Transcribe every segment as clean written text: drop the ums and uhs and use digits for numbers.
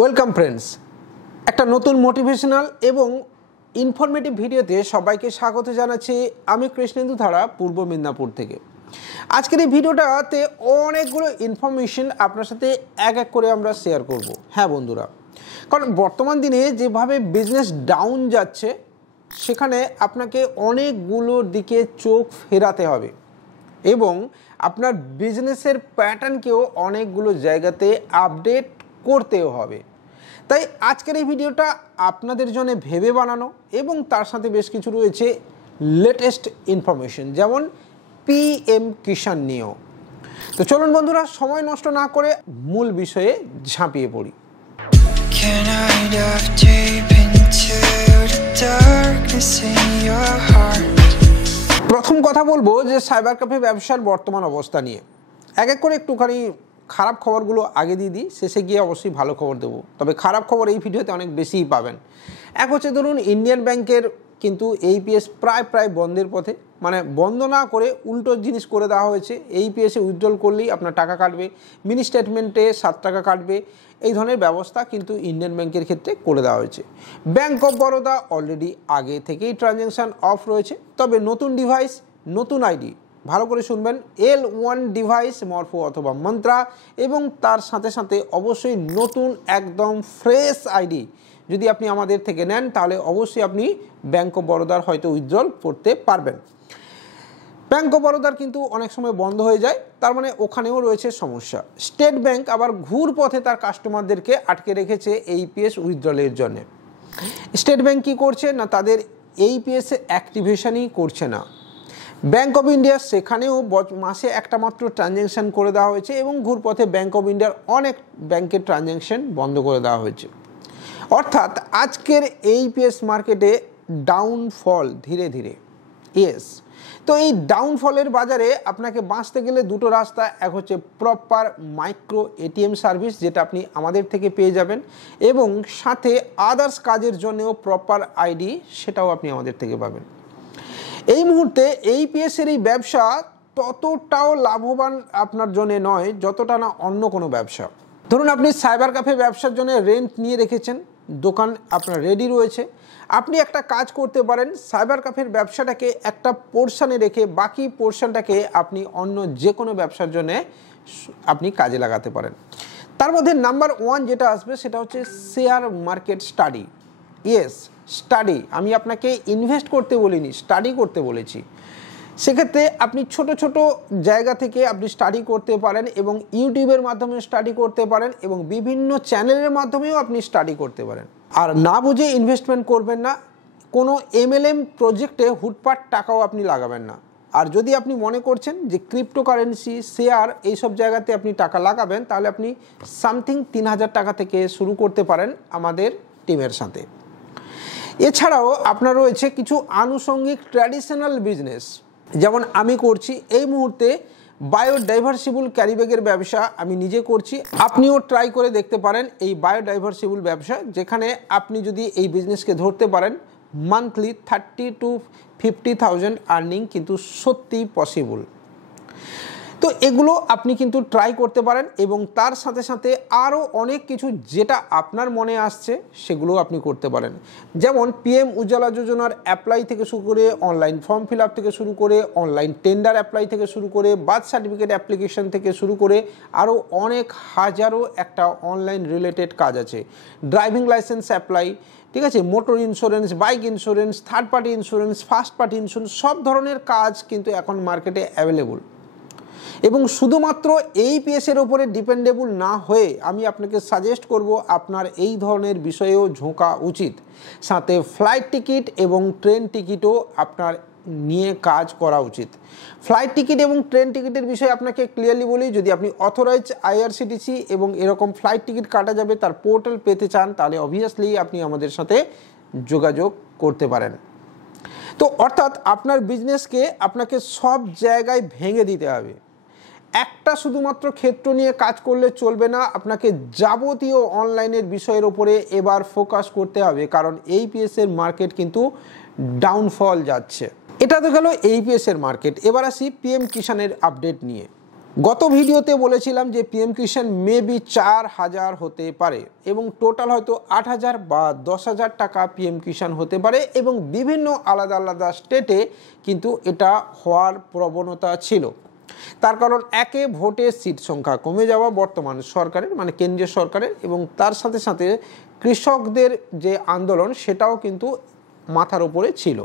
Welcome friends, একটা নতুন motivational এবং ইনফরমেটিভ ভিডিওতে সবাইকে স্বাগত জানাচ্ছি। আমি কৃষ্ণেন্দু ধারা, পূর্ব মেদিনীপুর থেকে। আজকের এই ভিডিওটাতে অনেকগুলো ইনফরমেশন আপনার সাথে এক এক করে আমরা শেয়ার করব। হ্যাঁ বন্ধুরা, কারণ বর্তমান দিনে যেভাবে বিজনেস ডাউন যাচ্ছে সেখানে আপনাকে অনেকগুলোর দিকে চোখ ফেরাতে হবে এবং আপনার বিজনেসের প্যাটার্নকেও অনেকগুলো জায়গাতে আপডেট করতেও হবে। তাই আজকের এই ভিডিওটা আপনাদের জন্য ভেবে বানানো এবং তার সাথে বেশ কিছু রয়েছে লেটেস্ট ইনফরমেশন, যেমন পিএম কিষাণ নিয়েও। তো চলুন বন্ধুরা, সময় নষ্ট না করে মূল বিষয়ে ঝাঁপিয়ে পড়ি। প্রথম কথা বলবো যে সাইবার ক্যাফে ব্যবসার বর্তমান অবস্থা নিয়ে। এক এক করে একটুখানি খারাপ খবরগুলো আগে দিয়ে দিই, শেষে গিয়ে অবশ্যই ভালো খবর দেবো। তবে খারাপ খবর এই ভিডিওতে অনেক বেশিই পাবেন। এক হচ্ছে ধরুন, ইন্ডিয়ান ব্যাংকের কিন্তু এইপিএস প্রায় বন্ধের পথে, মানে বন্ধ না করে উল্টো জিনিস করে দেওয়া হয়েছে। এইপিএসে উইথড্রল করলেই আপনার টাকা কাটবে, মিনি স্টেটমেন্টে 7 টাকা কাটবে, এই ধরনের ব্যবস্থা কিন্তু ইন্ডিয়ান ব্যাংকের ক্ষেত্রে করে দেওয়া হয়েছে। ব্যাংক অফ বরোদা অলরেডি আগে থেকেই ট্রানজ্যাকশান অফ রয়েছে। তবে নতুন ডিভাইস, নতুন আইডি, ভালো করে শুনবেন, L1 ডিভাইস মরফো অথবা মন্ত্রা, এবং তার সাথে সাথে অবশ্যই নতুন একদম ফ্রেশ আইডি যদি আপনি আমাদের থেকে নেন তাহলে অবশ্যই আপনি ব্যাংক অফ বরোদার হয়তো উইথড্রল করতে পারবেন। ব্যাংক অফ বরোদার কিন্তু অনেক সময় বন্ধ হয়ে যায়, তার মানে ওখানেও রয়েছে সমস্যা। স্টেট ব্যাংক আবার ঘুর পথে তার কাস্টমারদেরকে আটকে রেখেছে এইপিএস উইথড্রলের জন্য। স্টেট ব্যাংক কী করছে না, তাদের এইপিএস অ্যাক্টিভেশনই করছে না। ব্যাংক অফ ইন্ডিয়া সেখানেও মাসে একটা মাত্র ট্রানজ্যাকশান করে দেওয়া হয়েছে এবং ঘুরপথে ব্যাংক অফ ইন্ডিয়ার অনেক ব্যাংকের ট্রানজ্যাকশান বন্ধ করে দেওয়া হয়েছে। অর্থাৎ আজকের এইপিএস মার্কেটে ডাউনফল ধীরে ধীরে। ইয়েস, তো এই ডাউনফলের বাজারে আপনাকে বাঁচতে গেলে দুটো রাস্তা। এক হচ্ছে প্রপার মাইক্রো এটিএম সার্ভিস, যেটা আপনি আমাদের থেকে পেয়ে যাবেন, এবং সাথে আদার্স কাজের জন্যও প্রপার আইডি, সেটাও আপনি আমাদের থেকে পাবেন। এই মুহূর্তে এইপিএসের এই ব্যবসা ততটাও লাভবান আপনার জন্য নয় যতটা না অন্য কোনো ব্যবসা। ধরুন আপনি সাইবার ক্যাফে ব্যবসার জন্য রেন্ট নিয়ে রেখেছেন, দোকান আপনার রেডি রয়েছে, আপনি একটা কাজ করতে পারেন, সাইবার ক্যাফের ব্যবসাটাকে একটা পোর্শনে রেখে বাকি পোর্শনটাকে আপনি অন্য যে কোনো ব্যবসার জন্য আপনি কাজে লাগাতে পারেন। তার মধ্যে নাম্বার 1 যেটা আসবে সেটা হচ্ছে share market study. Yes, study. আমি আপনাকে ইনভেস্ট করতে বলিনি, স্টাডি করতে বলেছি। সেক্ষেত্রে আপনি ছোট ছোট জায়গা থেকে আপনি স্টাডি করতে পারেন এবং ইউটিউবের মাধ্যমে স্টাডি করতে পারেন এবং বিভিন্ন চ্যানেলের মাধ্যমেও আপনি স্টাডি করতে পারেন। আর না বুঝে ইনভেস্টমেন্ট করবেন না, কোনো এমএলএম প্রজেক্টে হুটপাট টাকাও আপনি লাগাবেন না। আর যদি আপনি মনে করছেন যে ক্রিপ্টোকারেন্সি, শেয়ার, এইসব জায়গাতে আপনি টাকা লাগাবেন, তাহলে আপনি সামথিং 3000 টাকা থেকে শুরু করতে পারেন আমাদের টিমের সাথে। এছাড়াও আপনার রয়েছে কিছু আনুষঙ্গিক ট্র্যাডিশনাল বিজনেস, যেমন আমি করছি এই মুহূর্তে বায়োডাইভার্সিবল ক্যারিব্যাগের ব্যবসা আমি নিজে করছি। আপনিও ট্রাই করে দেখতে পারেন এই বায়োডাইভার্সিবল ব্যবসা, যেখানে আপনি যদি এই বিজনেসকে ধরতে পারেন মান্থলি 30 to 50,000 আর্নিং কিন্তু সত্যিই পসিবল। তো এগুলো আপনি কিন্তু ট্রাই করতে পারেন এবং তার সাথে সাথে আরও অনেক কিছু যেটা আপনার মনে আসছে সেগুলো আপনি করতে পারেন। যেমন পিএম উজ্জ্বলা যোজনার অ্যাপ্লাই থেকে শুরু করে, অনলাইন ফর্ম ফিল আপ থেকে শুরু করে, অনলাইন টেন্ডার অ্যাপ্লাই থেকে শুরু করে, বার্থ সার্টিফিকেট অ্যাপ্লিকেশন থেকে শুরু করে আরও অনেক হাজারো একটা অনলাইন রিলেটেড কাজ আছে। ড্রাইভিং লাইসেন্স অ্যাপ্লাই, ঠিক আছে, motor insurance, bike insurance, third party insurance, first party insurance, সব ধরনের কাজ কিন্তু এখন মার্কেটে অ্যাভেলেবল। এবং শুধুমাত্র এইপিএসের ওপরে ডিপেন্ডেবল না হয়ে আমি আপনাকে সাজেস্ট করব আপনার এই ধরনের বিষয়েও ঝোঁকা উচিত। সাথে ফ্লাইট টিকিট এবং ট্রেন টিকিটও আপনার নিয়ে কাজ করা উচিত। ফ্লাইট টিকিট এবং ট্রেন টিকিটের বিষয়ে আপনাকে ক্লিয়ারলি বলি, যদি আপনি অথরাইজ আইআরসিটিসি এবং এরকম ফ্লাইট টিকিট কাটা যাবে তার পোর্টাল পেতে চান, তাহলে অবভিয়াসলি আপনি আমাদের সাথে যোগাযোগ করতে পারেন। তো অর্থাৎ আপনার বিজনেসকে আপনাকে সব জায়গায় ভেঙে দিতে হবে। একটা শুধুমাত্র ক্ষেত্র নিয়ে কাজ করলে চলবে না, আপনাকে যাবতীয় অনলাইনের বিষয়ের ওপরে এবার ফোকাস করতে হবে, কারণ এইপিএসের মার্কেট কিন্তু ডাউনফল যাচ্ছে। এটা তো গেল এইপিএসের মার্কেট। এবার আসি পিএম কিষাণের আপডেট নিয়ে। গত ভিডিওতে বলেছিলাম যে পিএম কিষাণ মেবি 4,000 হতে পারে এবং টোটাল হয়তো 8,000 বা 10,000 টাকা পিএম কিষাণ হতে পারে এবং বিভিন্ন আলাদা আলাদা স্টেটে কিন্তু এটা হওয়ার প্রবণতা ছিল। তার কারণ একে ভোটের সিট সংখ্যা কমে যাওয়া বর্তমান সরকারের মানে কেন্দ্রীয় সরকারের, এবং তার সাথে সাথে কৃষকদের যে আন্দোলন সেটাও কিন্তু মাথার উপরে ছিল।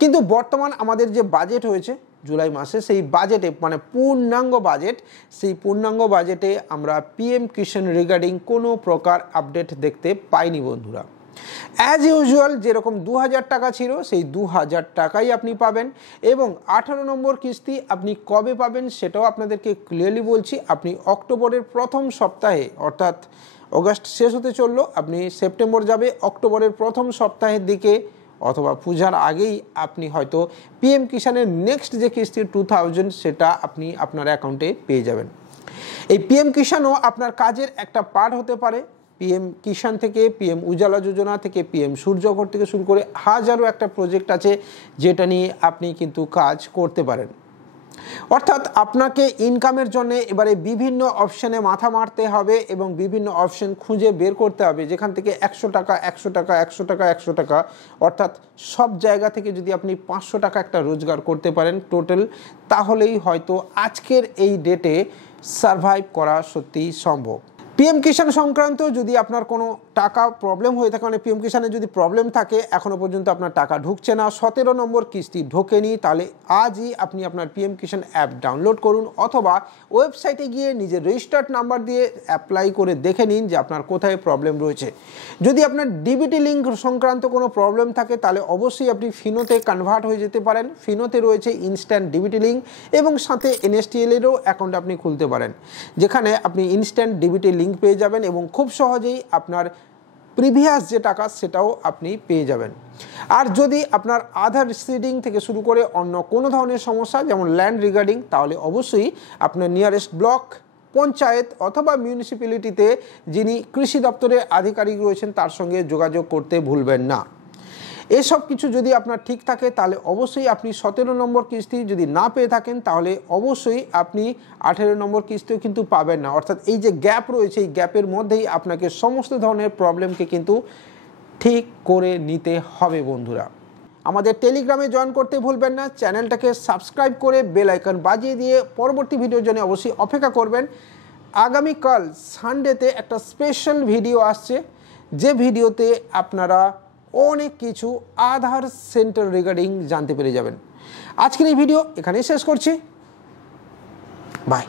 কিন্তু বর্তমান আমাদের যে বাজেট হয়েছে জুলাই মাসে, সেই বাজেটে মানে পূর্ণাঙ্গ বাজেট, সেই পূর্ণাঙ্গ বাজেটে আমরা পিএম কিষাণ রিগার্ডিং কোনো প্রকার আপডেট দেখতে পাইনি বন্ধুরা। অ্যাজ ইউজুয়াল যেরকম 2,000 টাকা ছিল সেই 2,000 টাকাই আপনি পাবেন এবং 18 নম্বর কিস্তি আপনি কবে পাবেন সেটাও আপনাদেরকে ক্লিয়ারলি বলছি। আপনি অক্টোবরের প্রথম সপ্তাহে, অর্থাৎ অগাস্ট শেষ হতে চললো, আপনি সেপ্টেম্বর যাবে, অক্টোবরের প্রথম সপ্তাহের দিকে অথবা পূজার আগেই আপনি হয়তো পিএম কিষাণের নেক্সট যে কিস্তি 2,000 সেটা আপনি আপনার অ্যাকাউন্টে পেয়ে যাবেন। এই পিএম কিষাণও আপনার কাজের একটা পার্ট হতে পারে। পিএম কিষাণ থেকে, পিএম উজালা যোজনা থেকে, পিএম সূর্যঘর থেকে শুরু করে হাজারো একটা প্রজেক্ট আছে যেটা নিয়ে আপনি কিন্তু কাজ করতে পারেন। অর্থাৎ আপনাকে ইনকামের জন্য এবারে বিভিন্ন অপশানে মাথা মারতে হবে এবং বিভিন্ন অপশান খুঁজে বের করতে হবে যেখান থেকে 100 টাকা 100 টাকা 100 টাকা 100 টাকা, অর্থাৎ সব জায়গা থেকে যদি আপনি 500 টাকা একটা রোজগার করতে পারেন টোটাল, তাহলেই হয়তো আজকের এই ডেটে সারভাইভ করা সত্যিই সম্ভব। পিএম কিষাণ সংক্রান্ত যদি আপনার কোনো টাকা প্রবলেম হয়ে থাকে, মানে পিএম কিষাণে যদি প্রবলেম থাকে, এখনও পর্যন্ত আপনার টাকা ঢুকছে না, 17 নম্বর কিস্তি ঢোকেনি, তাহলে আজই আপনি আপনার পিএম কিষাণ অ্যাপ ডাউনলোড করুন অথবা ওয়েবসাইটে গিয়ে নিজের রেজিস্টার্ড নাম্বার দিয়ে অ্যাপ্লাই করে দেখে নিন যে আপনার কোথায় প্রবলেম রয়েছে। যদি আপনার ডিবিটি লিঙ্ক সংক্রান্ত কোনো প্রবলেম থাকে তাহলে অবশ্যই আপনি ফিনোতে কনভার্ট হয়ে যেতে পারেন। ফিনোতে রয়েছে ইনস্ট্যান্ট ডিবিটি লিঙ্ক এবং সাথে এনএসটিএলেরও অ্যাকাউন্ট আপনি খুলতে পারেন, যেখানে আপনি ইনস্ট্যান্ট ডিবিটি লিঙ্ক পেয়ে যাবেন এবং খুব সহজেই আপনার প্রিভিয়াস যে টাকা সেটাও আপনি পেয়ে যাবেন। আর যদি আপনার আধার রিসিডিং থেকে শুরু করে অন্য কোনো ধরনের সমস্যা যেমন ল্যান্ড রিগার্ডিং, তাহলে অবশ্যই আপনার নিয়ারেস্ট ব্লক, পঞ্চায়েত অথবা মিউনিসিপ্যালিটিতে যিনি কৃষি দপ্তরের আধিকারিক রয়েছেন তার সঙ্গে যোগাযোগ করতে ভুলবেন না। এসব কিছু যদি আপনার ঠিক থাকে তাহলে অবশ্যই আপনি 17 নম্বর কিস্তি যদি না পেয়ে থাকেন তাহলে অবশ্যই আপনি 18 নম্বর কিস্তিও কিন্তু পাবেন না। অর্থাৎ এই যে গ্যাপ রয়েছে এই গ্যাপের মধ্যেই আপনাকে সমস্ত ধরনের প্রবলেমকে কিন্তু ঠিক করে নিতে হবে বন্ধুরা। আমাদের টেলিগ্রামে জয়েন করতে ভুলবেন না, চ্যানেলটাকে সাবস্ক্রাইব করে বেল আইকন বাজিয়ে দিয়ে পরবর্তী ভিডিওর জন্য অবশ্যই অপেক্ষা করবেন। আগামীকাল সানডেতে একটা স্পেশাল ভিডিও আসছে, যে ভিডিওতে আপনারা অনেক কিছু আধার সেন্টার রিগার্ডিং জানতে পেরে যাবেন। আজকের এই ভিডিও এখানেই শেষ করছি। বাই।